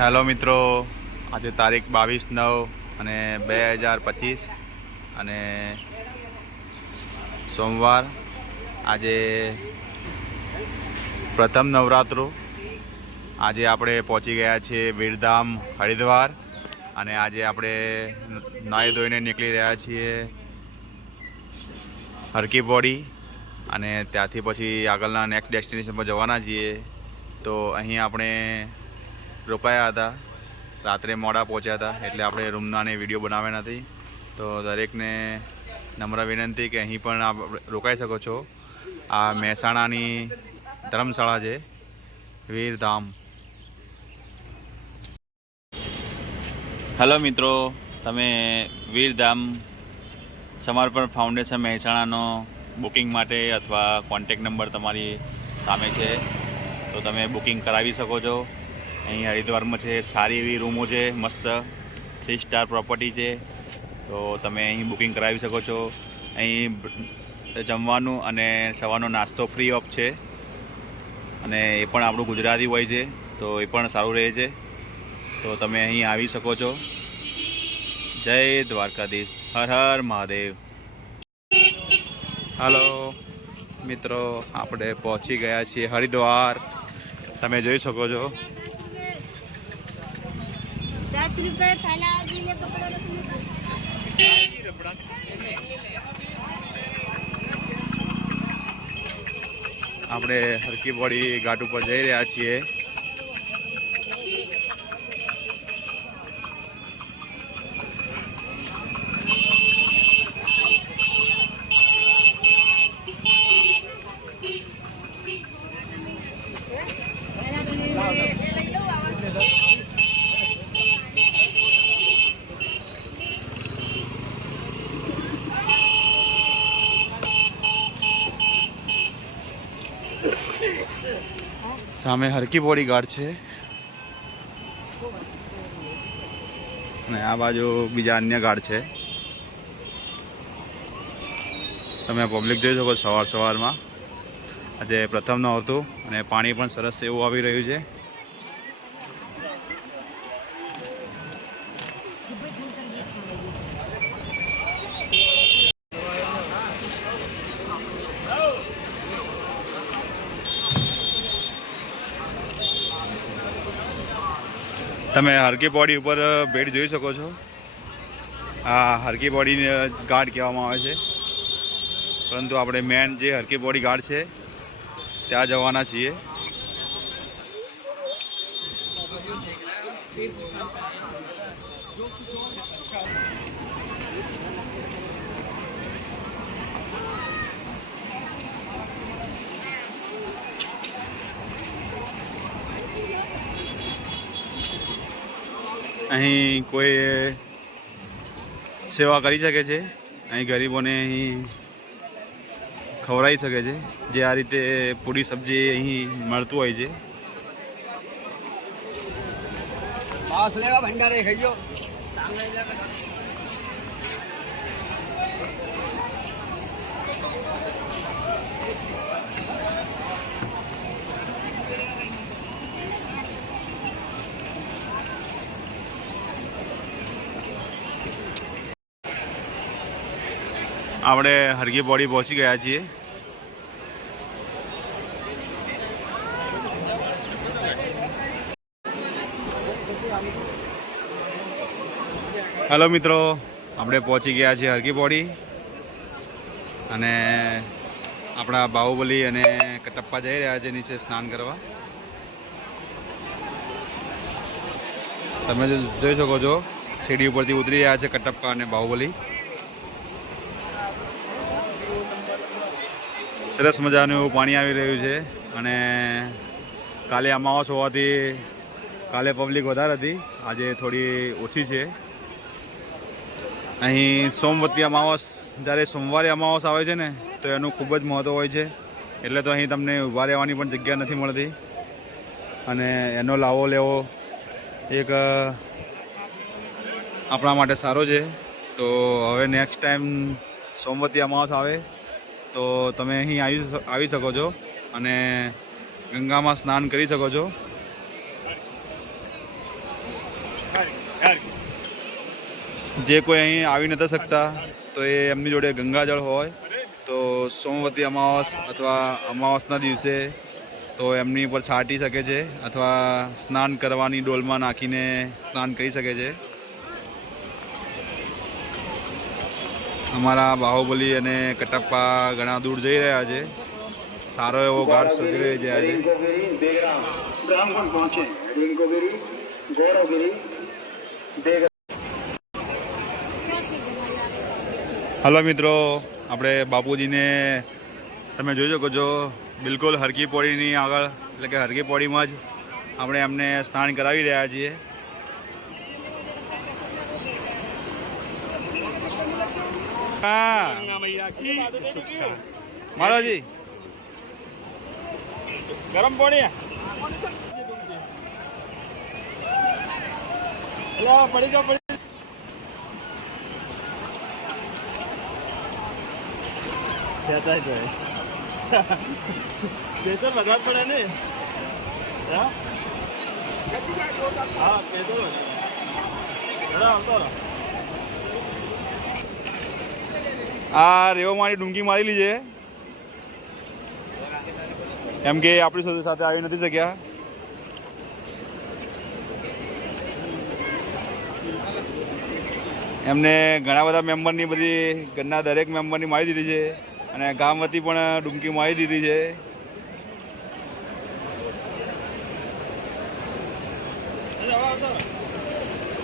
Hello મિત્રો, આજે તારીખ 22/9/2025 અને સોમવાર. આજે પ્રથમ નવરાત્રુ. આજે આપણે પહોંચી ગયા છીએ વીરધામ હરિદ્વાર અને આજે આપણે નાહી ધોઈને નીકળી રહ્યા છીએ હરકી પોડી અને ત્યાંથી પછી આગળના નેક્સ્ટ ડેસ્ટિનેશન પર જવાના છીએ. તો અહીં આપણે રોકાયા હતા, રાત્રે મોડા પહોંચ્યા હતા એટલે આપણે રૂમના ને વિડીયો બનાવ્યા નથી. તો દરેકને નમ્ર વિનંતી કે અહીં પણ આપ રોકાઈ શકો છો. આ મહેસાણાની ધર્મશાળા છે વીરધામ. હેલો મિત્રો, તમે વીરધામ સમર્પણ ફાઉન્ડેશન મહેસાણાનો બુકિંગ માટે અથવા કોન્ટેક નંબર તમારી સામે છે તો તમે બુકિંગ કરાવી શકો છો. અહીં હરિદ્વારમાં છે, સારી એવી રૂમો છે, મસ્ત 3 સ્ટાર પ્રોપર્ટી છે. તો તમે અહીં બુકિંગ કરાવી શકો છો. અહીં જમવાનું અને સવારનો નાસ્તો ફ્રી ઓફ છે અને એ પણ આપણું ગુજરાતી હોય છે તો એ પણ સારું રહે છે. તો તમે અહીં આવી શકો છો. જય દ્વારકાધીશ, હર હર મહાદેવ. હાલો મિત્રો, આપણે પહોંચી ગયા છીએ હરિદ્વાર. તમે જોઈ શકો છો. આપણે હરકી પોડી ઘાટ ઉપર જઈ રહ્યા છીએ. સામે હરકી પોડી ઘાટ છે અને આ બાજુ બીજા અન્ય ઘાટ છે. તમે પબ્લિક જોઈ શકો સવારમાં. આજે પ્રથમ નહોતું અને પાણી પણ સરસ એવું આવી રહ્યું છે. તમે હરકી પોડી ઉપર ભેટ જોઈ શકો છો. આ હરકી પોડી ઘાટ કહેવામાં આવે છે, પરંતુ આપણે મેન જે હરકી પોડી ઘાટ છે ત્યાં જવાના છીએ. અહીં કોઈ સેવા કરી શકે છે, અહીં ગરીબોને અહીં ખવડાવી શકે છે. જે આ રીતે પૂરી સબ્જી અહીં મળતું હોય છે. આપણે હરકી પોડી પહોંચી ગયા છીએ. હેલો મિત્રો, આપણે પહોંચી ગયા છીએ હરકી પોડી અને આપણા બાહુબલી અને કટપ્પા જઈ રહ્યા છે નીચે સ્નાન કરવા. તમે જોઈ શકો છો સીડી ઉપરથી ઉતરી રહ્યા છે કટપ્પા અને બાહુબલી. સરસ મજાનું એવું પાણી આવી રહ્યું છે અને કાલે અમાવસ હોવાથી કાલે પબ્લિક વધારે હતી, આજે થોડી ઓછી છે. અહીં સોમવતી અમાવસ, જ્યારે સોમવારે અમાવસ આવે છે ને તો એનું ખૂબ જ મહત્ત્વ હોય છે. એટલે તો અહીં તમને ઊભા રહેવાની પણ જગ્યા નથી મળતી અને એનો લાવો લેવો એક આપણા માટે સારો છે. તો હવે નેક્સ્ટ ટાઈમ સોમવતી અમાવસ આવે તો તમે અહીં આવી શકો છો અને ગંગામાં સ્નાન કરી શકો છો. જે કોઈ અહીં આવી નથી શકતા તો એ એમની જોડે ગંગાજળ હોય તો સોમવતી અમાવસ અથવા અમાવસના દિવસે તો એમની પર છાંટી શકે છે અથવા સ્નાન કરવાની ડોલમાં નાખીને સ્નાન કરી શકે છે. અમારા બાહુબલી અને કટપ્પા ઘણા દૂર જઈ રહ્યા છે. સારો એવો ઘાટ શોધી રહી છે આજે. હલો મિત્રો, આપણે બાપુજીને તમે જોઈ શકો છો બિલકુલ હરકી પોળીની આગળ, એટલે કે હરકી પોળીમાં જ આપણે એમને સ્નાન કરાવી રહ્યા છીએ. હા મહારાજી ગરમ પાણી પડી જાઓ પ્રેશર વધારે પડે ને. આ રેવમાની ડુંગી મારી લીજે એમ કે આપણી સાથે આવી નથી શક્યા. એમને ઘણા બધા મેમ્બરની બધી ઘરના દરેક મેમ્બરની મારી દીધી છે અને ગામ વતી પણ ડુંકી મારી દીધી છે.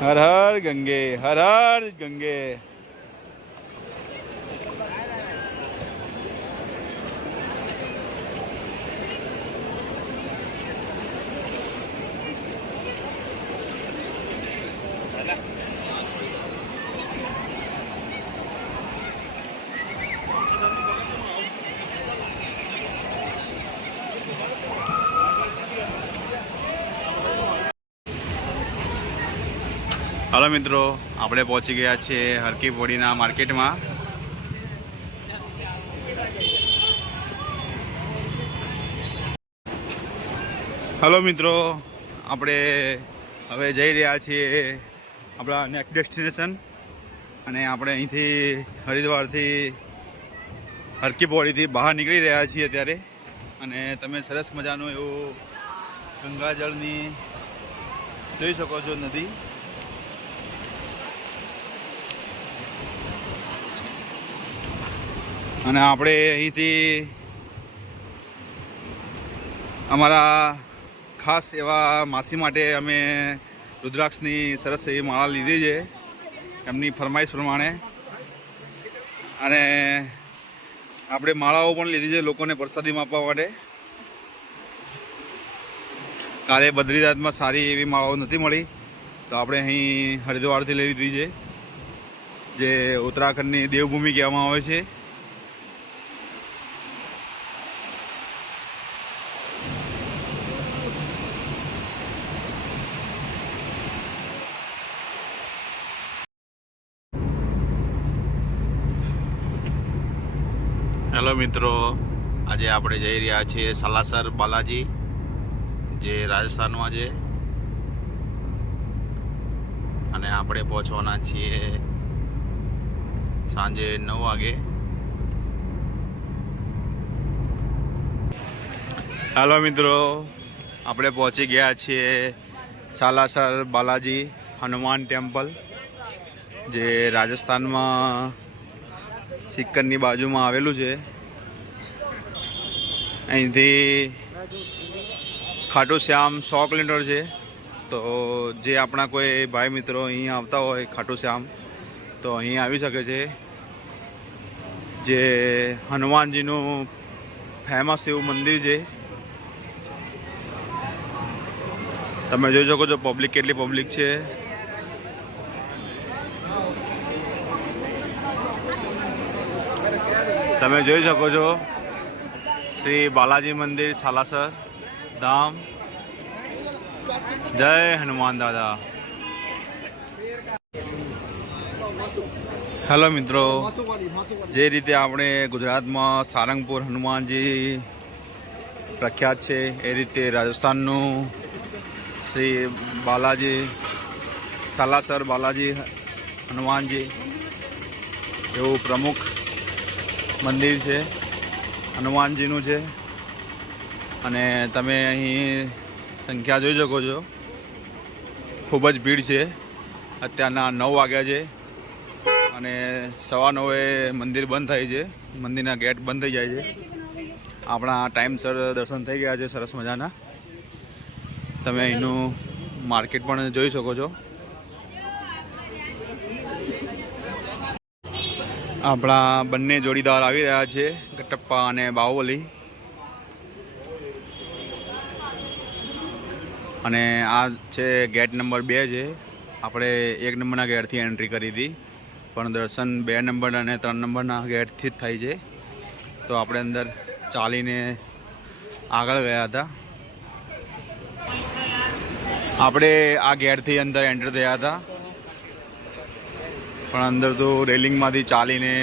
હર હર ગંગે, હર હર ગંગે. હાલો મિત્રો, આપણે પહોંચી ગયા છીએ હરકી પોળીના માર્કેટમાં. હાલો મિત્રો, આપણે હવે જઈ રહ્યા છીએ આપણા નેક્સ્ટ ડેસ્ટિનેશન અને આપણે અહીંથી હરિદ્વારથી હરકી પોળીથી બહાર નીકળી રહ્યા છીએ અત્યારે. અને તમે સરસ મજાનું એવું ગંગાજળની જોઈ શકો છો નદી. અને આપણે અહીંથી અમારા ખાસ એવા માસી માટે અમે રુદ્રાક્ષની સરસ એવી માળા લીધી છે એમની ફરમાઈશ પ્રમાણે. અને આપણે માળાઓ પણ લીધી છે લોકોને પ્રસાદીમાં આપવા માટે. કાલે બદ્રીનાથમાં સારી એવી માળાઓ નથી મળી તો આપણે અહીં હરિદ્વારથી લઈ લીધી છે, જે ઉત્તરાખંડની દેવભૂમિ કહેવામાં આવે છે. હેલો મિત્રો, આજે આપણે જઈ રહ્યા છીએ સાલાસર બાલાજી, જે રાજસ્થાનમાં છે. અને આપણે પહોંચવાના છીએ સાંજે 9 વાગે. હેલો મિત્રો, આપણે પહોંચી ગયા છીએ સાલાસર બાલાજી હનુમાન ટેમ્પલ, જે રાજસ્થાનમાં સિક્કરની બાજુમાં આવેલું છે. અહીંથી ખાટુ શ્યામ 100 કિલોમીટર છે. તો જે આપણા કોઈ ભાઈ મિત્રો અહીં આવતા હોય ખાટુ શ્યામ તો અહીં આવી શકે છે. જે હનુમાનજીનું ફેમસ એવું મંદિર છે. તમે જોઈ શકો છો પબ્લિક કેટલી પબ્લિક છે. તમે જોઈ શકો છો શ્રી બાલાજી મંદિર સાલાસર ધામ. જય હનુમાન દાદા. હેલો મિત્રો, જે રીતે આપણે ગુજરાતમાં સારંગપુર હનુમાનજી પ્રખ્યાત છે એ રીતે રાજસ્થાનનું શ્રી બાલાજી સાલાસર બાલાજી હનુમાનજી એવું પ્રમુખ મંદિર છે, હનુમાનજીનું છે. અને તમે અહીં સંખ્યા જોઈ શકો છો, ખૂબ જ ભીડ છે. અત્યારના 9 વાગ્યા છે અને 9:15 મંદિર બંધ થાય છે, મંદિરના ગેટ બંધ થઈ જાય છે. આપણા ટાઈમસર દર્શન થઈ ગયા છે સરસ મજાના. તમે અહીંનું માર્કેટ પણ જોઈ શકો છો. આપણા બંને જોડીદાર આવી રહ્યા છે, કટપ્પા અને બાહુબલી. અને આ છે ગેટ નંબર 2 છે. આપણે 1 નંબરના ગેટથી એન્ટ્રી કરી હતી, પણ દર્શન 2 નંબર અને 3 નંબરના ગેટથી જ થાય છે. તો આપણે અંદર ચાલીને આગળ ગયા હતા. આપણે આ ગેટથી અંદર એન્ટર થયા હતા, પણ અંદર તો રેલિંગમાંથી ચાલીને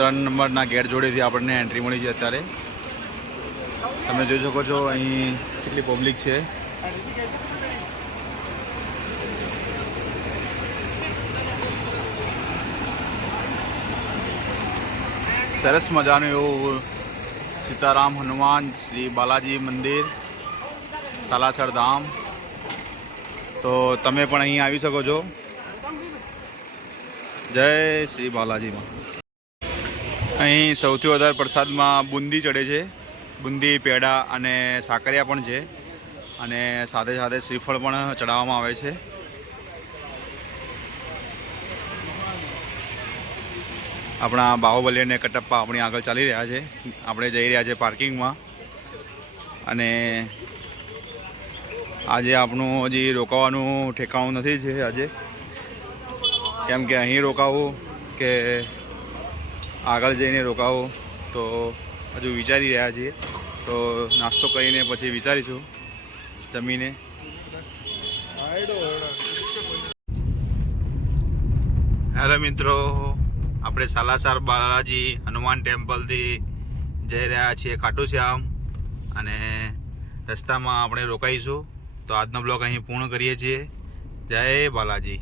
3 નંબરના ગેટ જોડેથી આપણને એન્ટ્રી મળી છે. અત્યારે તમે જોઈ શકો છો અહીં કેટલી પબ્લિક છે. સરસ મજાનું એવું સીતારામ હનુમાન શ્રી બાલાજી મંદિર સાલાસર ધામ. તો તમે પણ અહીં આવી શકો છો. જય શ્રી બાલાજીમાં. અહીં સૌથી વધારે પ્રસાદમાં બુંદી ચડે છે. બુંદી, પેડા અને સાકરિયા પણ છે, અને સાથે સાથે શ્રીફળ પણ ચડાવવામાં આવે છે. આપણા બાહુબલી અને કટપ્પા આપણી આગળ ચાલી રહ્યા છે. આપણે જઈ રહ્યા છે પાર્કિંગમાં. અને આજે આપણું હજી રોકાવાનું ઠેકાણું નથી છે આજે, કેમ કે અહીં રોકાવું કે આગળ જઈને રોકાવું તો હજુ વિચારી રહ્યા છીએ. તો નાસ્તો કરીને પછી વિચારીશું જમીને. હેલો મિત્રો, આપણે સાલાસર બાલાજી હનુમાન ટેમ્પલથી જઈ રહ્યા છીએ ખાટુ શ્યામ, અને રસ્તામાં આપણે રોકાઈશું. તો આજનો બ્લોગ અહીં પૂર્ણ કરીએ છીએ. જય બાલાજી.